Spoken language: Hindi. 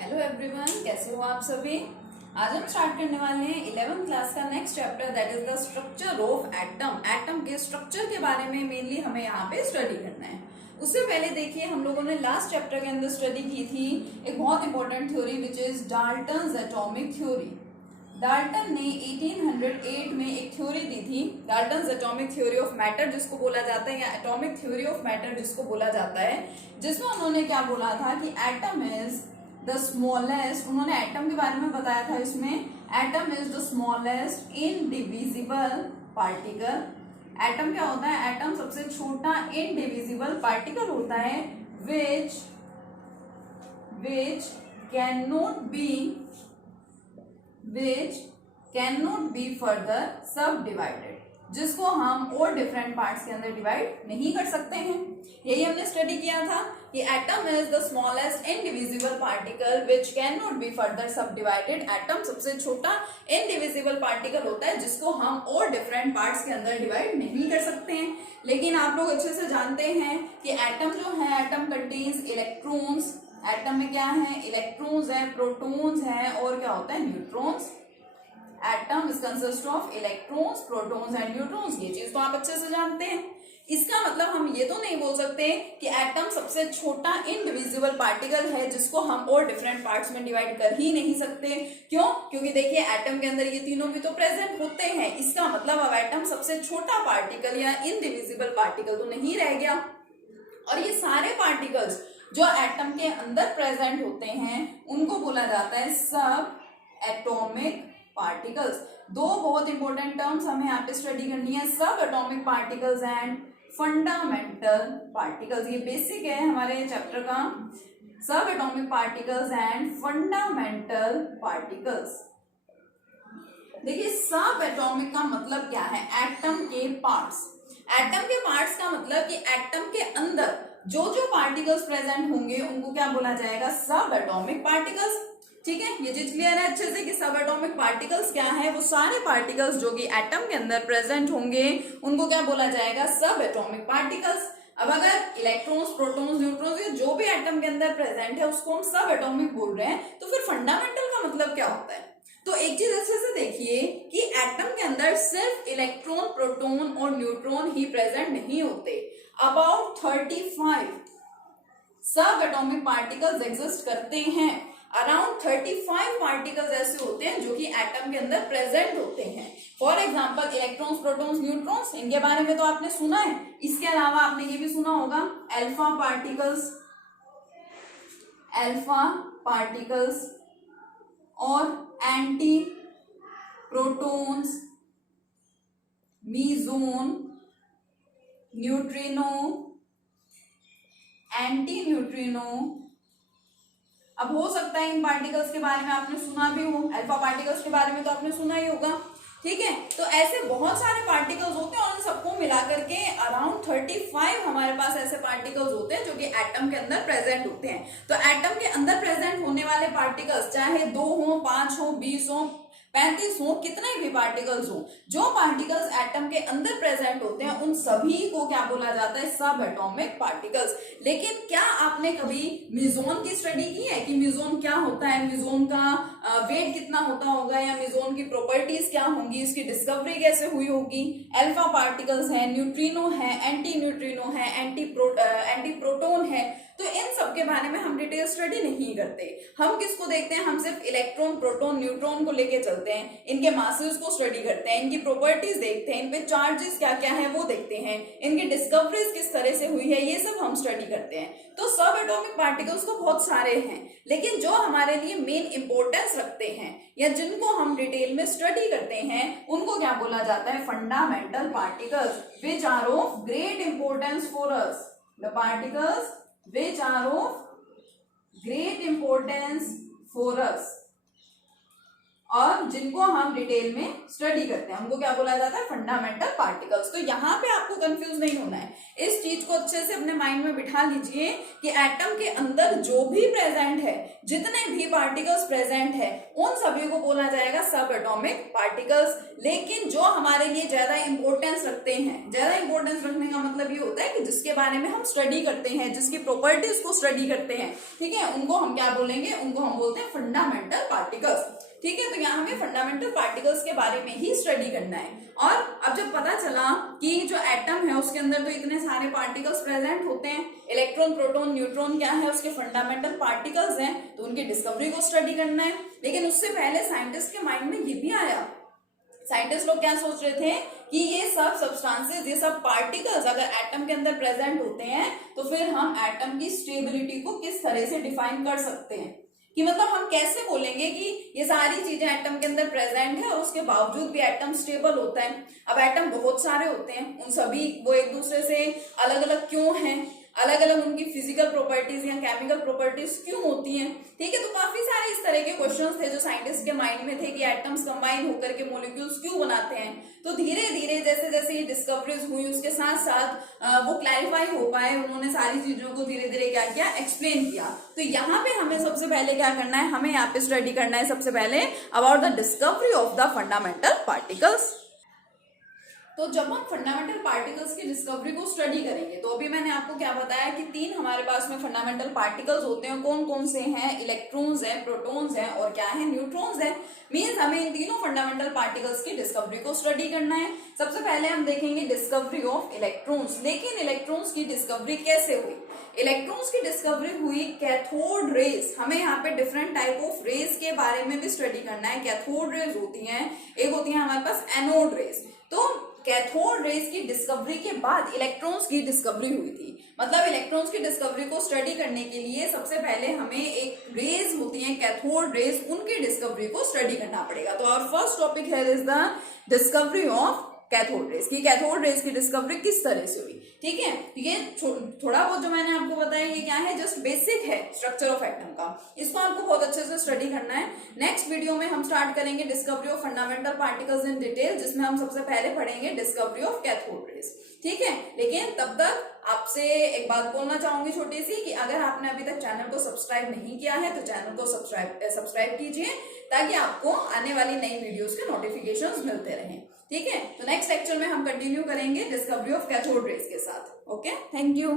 हेलो एवरीवन, कैसे हो आप सभी। आज हम स्टार्ट करने वाले हैं 11th क्लास का next chapter, that is the structure of atom. Atom के स्ट्रक्चर के बारे में मेनली हमें यहाँ पे स्टडी करना है। उससे पहले देखिए, हम लोगों ने लास्ट चैप्टर के अंदर स्टडी की थी एक बहुत important theory which is Dalton's atomic theory. Dalton ने 1808 में एक थ्योरी दी थी, Dalton's atomic theory of matter जिसको बोला जाता है, या एटॉमिक थ्योरी ऑफ मैटर जिसको बोला जाता है, जिसमें उन्होंने क्या बोला था कि एटम इज द स्मॉलेस्ट, उन्होंने एटम के बारे में बताया था इसमें, atom is the smallest indivisible particle. Atom क्या होता है? एटम सबसे छोटा इनडिविजिबल पार्टिकल होता है which can not be further सब डिवाइडेड, जिसको हम और डिफरेंट पार्ट्स के अंदर डिवाइड नहीं कर सकते हैं। यही हमने स्टडी किया था कि atom is the smallest indivisible particle which can not be further सब डिवाइडेड। एटम सबसे छोटा इनडिविजिबल पार्टिकल होता है जिसको हम और डिफरेंट पार्ट्स के अंदर डिवाइड नहीं कर सकते हैं। लेकिन आप लोग अच्छे से जानते हैं कि एटम जो है, एटम कंटेन्स इलेक्ट्रॉन्स। एटम में क्या है? इलेक्ट्रॉन्स है, प्रोटॉन्स है, और क्या होता है? Neutrons. Atom is consist of electrons, protons and neutrons. ये चीज तो आप अच्छे से जानते हैं। इसका मतलब हम ये तो नहीं बोल सकते कि एटम सबसे छोटा इनडिविजिबल पार्टिकल है जिसको हम और डिफरेंट पार्ट्स में डिवाइड कर ही नहीं सकते। क्यों? क्योंकि देखिए, एटम के अंदर ये तीनों भी तो प्रेजेंट होते हैं। इसका मतलब अब एटम सबसे छोटा पार्टिकल या इनडिविजिबल पार्टिकल तो नहीं रह गया। और ये सारे पार्टिकल्स जो एटम के अंदर प्रेजेंट होते हैं उनको बोला जाता है सब एटॉमिक पार्टिकल्स। दो बहुत इंपॉर्टेंट टर्म्स हमें यहाँ पे स्टडी करनी है, सब atomic particles and fundamental particles. ये बेसिक है हमारे चैप्टर का, सब atomic particles and fundamental particles. देखिए, सब एटॉमिक का मतलब क्या है? एटम के पार्ट्स। एटम के पार्ट्स का मतलब कि एटम के अंदर जो जो पार्टिकल्स प्रेजेंट होंगे उनको क्या बोला जाएगा? सब एटॉमिक पार्टिकल्स। ठीक है, ये चीज क्लियर है अच्छे से कि सब एटॉमिक पार्टिकल्स क्या है? वो सारे पार्टिकल्स जो कि एटम के अंदर प्रेजेंट होंगे उनको क्या बोला जाएगा? सब एटॉमिक पार्टिकल्स। अब अगर इलेक्ट्रॉन्स, प्रोटॉन्स, न्यूट्रॉन्स, जो भी एटम के अंदर प्रेजेंट है उसको हम सब एटॉमिक बोल रहे हैं, तो फिर फंडामेंटल का मतलब क्या होता है? तो एक चीज अच्छे से देखिए कि एटम के अंदर सिर्फ इलेक्ट्रॉन, प्रोटॉन और न्यूट्रॉन ही प्रेजेंट नहीं होते। अबाउट 35 सब एटॉमिक पार्टिकल्स एग्जिस्ट करते हैं। अराउंड 35 पार्टिकल्स ऐसे होते हैं जो कि एटम के अंदर प्रेजेंट होते हैं। For example electrons, protons, neutrons, इनके बारे में तो आपने सुना है। इसके अलावा आपने ये भी सुना होगा अल्फा पार्टिकल्स और anti protons, mesons, neutrino, anti neutrino. अब हो सकता है इन पार्टिकल्स के बारे में आपने सुना भी हो, अल्फा पार्टिकल्स के बारे में तो आपने सुना ही होगा। ठीक है, तो ऐसे बहुत सारे पार्टिकल्स होते हैं और इन सबको मिलाकर के अराउंड 35 हमारे पास ऐसे पार्टिकल्स होते हैं जो कि एटम के अंदर प्रेजेंट होते हैं। तो एटम के अंदर प्रेजेंट होने वाले पार्टिकल्स चाहे 2 हो, 5 हो, 20 हो, 35 हो, कितने भी पार्टिकल्स हो, जो पार्टिकल्स एटम के अंदर प्रेजेंट होते हैं उन सभी को क्या बोला जाता है? सब एटॉमिक पार्टिकल्स। लेकिन क्या आपने कभी मिजोन की स्टडी की है कि मिजोन क्या होता है, मिजोन का वेट कितना होता होगा, या मिजोन की प्रॉपर्टीज क्या होंगी, इसकी डिस्कवरी कैसे हुई होगी? अल्फा पार्टिकल्स है, न्यूट्रिनो है, एंटी न्यूट्रिनो है, एंटी प्रोटॉन है। तो इन सब के बारे में हम डिटेल स्टडी नहीं करते। हम किसको देखते हैं? हम सिर्फ इलेक्ट्रॉन, प्रोटॉन, न्यूट्रॉन को लेके चलते हैं, इनके मासेस को स्टडी करते हैं, इनकी प्रॉपर्टीज देखते हैं, इन पे चार्जेस क्या क्या है वो देखते हैं, इनकी डिस्कवरीज किस तरह से हुई है, ये सब हम स्टडी करते हैं। तो सब एटॉमिक पार्टिकल्स तो बहुत सारे हैं, लेकिन जो हमारे लिए मेन इंपॉर्टेंस रखते हैं या जिनको हम डिटेल में स्टडी करते हैं उनको क्या बोला जाता है? Fundamental particles, which are of great importance for us. The particles which are of great importance for us. और जिनको हम डिटेल में स्टडी करते हैं, हमको क्या बोला जाता है, फंडामेंटल पार्टिकल्स। तो यहाँ पे आपको कंफ्यूज नहीं होना है, इस चीज को अच्छे से अपने माइंड में बिठा लीजिए कि एटम के अंदर जो भी प्रेजेंट है, जितने भी पार्टिकल्स प्रेजेंट है, उन सभी को बोला जाएगा सब एटॉमिक पार्टिकल्स। लेकिन जो हमारे लिए ज्यादा इंपॉर्टेंस रखते हैं, ज्यादा इंपॉर्टेंस रखने का मतलब ये होता है कि जिसके बारे में हम स्टडी करते हैं, जिसकी प्रॉपर्टीज को स्टडी करते हैं, ठीक है, उनको हम क्या बोलेंगे, उनको हम बोलते हैं फंडामेंटल पार्टिकल्स। ठीक है, तो यहाँ हमें फंडामेंटल पार्टिकल्स के बारे में ही स्टडी करना है। और अब जब पता चला कि जो एटम है उसके अंदर तो इतने सारे पार्टिकल्स प्रेजेंट होते हैं, इलेक्ट्रॉन, प्रोटॉन, न्यूट्रॉन क्या है, उसके फंडामेंटल पार्टिकल्स हैं, तो उनकी डिस्कवरी को स्टडी करना है। लेकिन उससे पहले साइंटिस्ट के माइंड में ये भी आया, साइंटिस्ट लोग क्या सोच रहे थे कि ये सब सब्सटेंसेस, ये सब पार्टिकल्स अगर एटम के अंदर प्रेजेंट होते हैं तो फिर हम एटम की स्टेबिलिटी को किस तरह से डिफाइन कर सकते हैं, कि मतलब हम कैसे बोलेंगे कि ये सारी चीजें एटम के अंदर प्रेजेंट है और उसके बावजूद भी एटम स्टेबल होता है। अब एटम बहुत सारे होते हैं, उन सभी वो एक दूसरे से अलग अलग क्यों हैं, अलग अलग उनकी फिजिकल प्रॉपर्टीज या केमिकल प्रॉपर्टीज क्यों होती हैं, ठीक है। तो काफी सारे इस तरह के क्वेश्चंस थे जो साइंटिस्ट के माइंड में थे कि एटम्स कंबाइन होकर के मॉलिक्यूल्स क्यों बनाते हैं। तो धीरे धीरे जैसे जैसे ये डिस्कवरीज हुई उसके साथ साथ वो क्लैरिफाई हो पाए, उन्होंने सारी चीजों को धीरे धीरे क्या किया, एक्सप्लेन किया। तो यहाँ पे हमें सबसे पहले क्या करना है, हमें यहाँ पे स्टडी करना है सबसे पहले about the discovery of the fundamental particles. तो जब हम फंडामेंटल पार्टिकल्स की डिस्कवरी को स्टडी करेंगे, तो अभी मैंने आपको क्या बताया कि तीन हमारे पास में फंडामेंटल पार्टिकल्स होते हैं, कौन कौन से हैं, इलेक्ट्रॉन्स हैं, प्रोटॉन्स हैं और क्या है, न्यूट्रॉन्स हैं। मींस हमें इन तीनों फंडामेंटल पार्टिकल्स की डिस्कवरी को स्टडी करना है। सबसे पहले हम देखेंगे डिस्कवरी ऑफ इलेक्ट्रॉन्स। लेकिन इलेक्ट्रॉन्स की डिस्कवरी कैसे हुई, इलेक्ट्रॉन्स की डिस्कवरी हुई कैथोड रेज। हमें यहाँ पे डिफरेंट टाइप ऑफ रेज के बारे में भी स्टडी करना है। कैथोड रेज होती हैं, एक होती है हमारे पास एनोड रेज। तो कैथोड रेज की डिस्कवरी के बाद इलेक्ट्रॉन्स की डिस्कवरी हुई थी। मतलब इलेक्ट्रॉन्स की डिस्कवरी को स्टडी करने के लिए सबसे पहले हमें एक रेज होती है कैथोड रेज, उनकी डिस्कवरी को स्टडी करना पड़ेगा। तो आवर फर्स्ट टॉपिक है is the discovery of cathode rays की, कैथोड रेज की डिस्कवरी किस तरह से हुई, ठीक है। ये थोड़ा बहुत जो मैंने आपको बताया ये क्या है, जस्ट बेसिक है स्ट्रक्चर ऑफ एटम का, इसको आपको बहुत अच्छे से स्टडी करना है। नेक्स्ट वीडियो में हम स्टार्ट करेंगे discovery of fundamental particles in detail, जिसमें हम सबसे पहले पढ़ेंगे डिस्कवरी ऑफ कैथोड रेज, ठीक है। लेकिन तब तक आपसे एक बात बोलना चाहूंगी छोटी सी, कि अगर आपने अभी तक चैनल को सब्सक्राइब नहीं किया है तो चैनल को सब्सक्राइब कीजिए, ताकि आपको आने वाली नई वीडियोस के नोटिफिकेशंस मिलते रहें, ठीक है। तो नेक्स्ट लेक्चर में हम कंटिन्यू करेंगे डिस्कवरी ऑफ कैथोड रेज के साथ। Okay, thank you.